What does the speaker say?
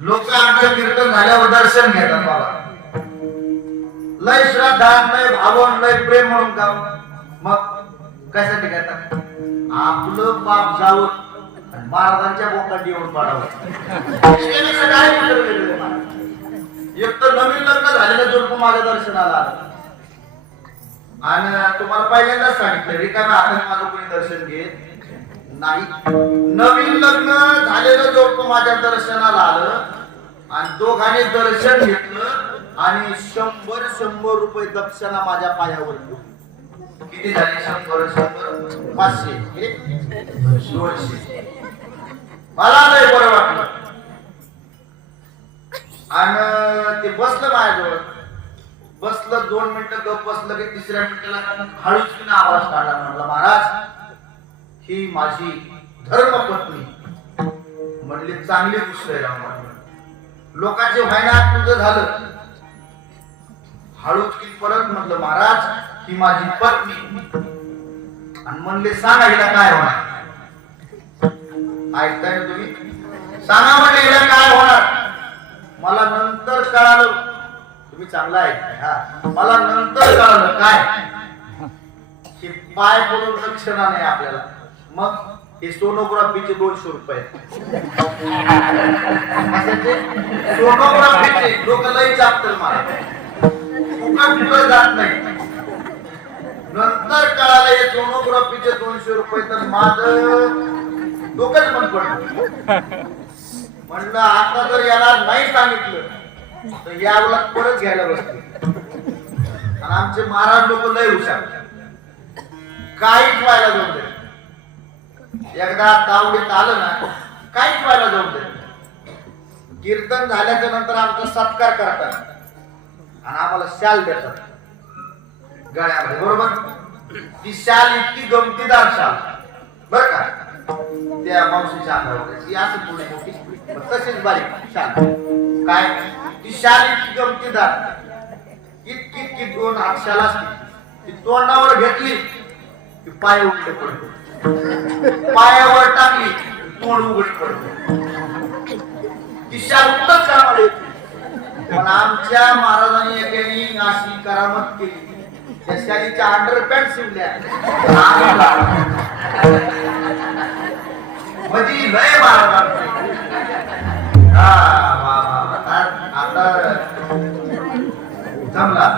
लोक आमचं कीर्तन झाल्यावर दर्शन घेतात बाबा. लय श्रद्धा लय भावन लय प्रेम म्हणून का मग कशासाठी घेतात? आपलं पाप जाऊन महाराजांच्या बोकात येऊन पाडावं. एक तर नवीन लग्न झालेलं जोडप माझ्या दर्शनाला आलं. आणि तुम्हाला पहिल्यांदाच सांगितलं रिकाम्या हाताने माझं कोणी दर्शन घेत नाही. नवीन लग्न झालेलं जोडपं माझ्या दर्शनाला आलं. आणि दोघांनी दर्शन घेतलं आणि शंभर शंभर रुपये दक्षिणा माझ्या पायावर किती झाले शंभर शंभर? पाचशे. दोनशे. मला नाही बरं वाटलं. आणि ते बसलं माझ्याजवळ. बसलं दोन मिनिटं गप बसलं की तिसऱ्या मिनिटाला हळूच आवाज काढला म्हटलं महाराज ही माझी धर्मपत्नी. म्हणले चांगली गोष्ट आहे राव लोकांचे व्हायना तुझं झालं. हळूच की परत म्हटलं महाराज ही माझी पत्नी. आणि म्हणले सांगा हिला काय होणार? ऐकताय तुम्ही? सांगा म्हणजे हिला काय होणार? मला नंतर कळालं. तुम्ही चांगला ऐकताय हा. मला नंतर कळालं. काय? हे पाय करून लक्षणा नाही आपल्याला. मग हे सोनोग्राफीचे दोनशे रुपये. सोनोग्राफीचे लोक लई जापतात मला. फुकट जात नाही. नंतर कळालं हे सोनोग्राफीचे दोनशे रुपये तर माझं डोकंच पण पडलं. म्हणलं आता जर याला नाही सांगितलं तर यावला परत घ्यायला बसते आणि आमचे महाराज लोक लय हुशार. काहीच व्हायला जाऊन दे एकदा तावडीत आलं ना काहीच व्हायला जाऊन दे कीर्तन झाल्याच्यानंतर आमचा सत्कार करतात आणि आम्हाला शाल देतात. गळ्यामध्ये बरोबर? ती शाल इतकी गमतीदार शाल. बर का? त्या मावशीच्या अंगावर. असं थोडी मोठी तशीच बारीक शाल. काय? ती शाल इतकी गमतीदार. इतकी इतकी दोन हात शाल असते. ती तोंडावर घेतली की पाय उठले पडतो पायावर टाकली तोंड उघड पडत दिशा उत्तर कामाला पण आमच्या महाराजांनी एकेरी अशी करामत केली. दशालीच्या अंडर पॅन्ट शिवल्या. म्हणजे लय महाराजांची आता जमला.